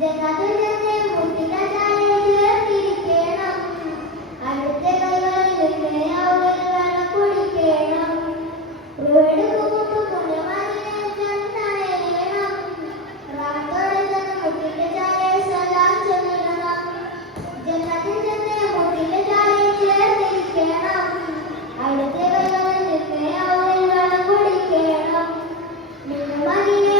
ജനതുജന്റെ മുട്ടിന്റെ ചാരയിൽ ചേർത്തിരിക്കണം. അടുത്ത കൈകളിൽ നിന്ന് അവൾ വെള്ളം കുടിക്കണം. ഉരുവെടുക്കുമുമ്പ് പുണ്യമതിനെ ചെന്നണയണം. റാത്തോടെ ചെന്ന് മുട്ടിന്റെ ചാരയിൽ സലാം ചൊല്ലണം. ജനതുജന്റെ മുട്ടിന്റെ ചാരയിൽ ചേർത്തിരിക്കണം. അടുത്ത കൈകളിൽ നിന്ന് അവൾ വെള്ളം കുടിക്കണം. മിന്നുമതിനെ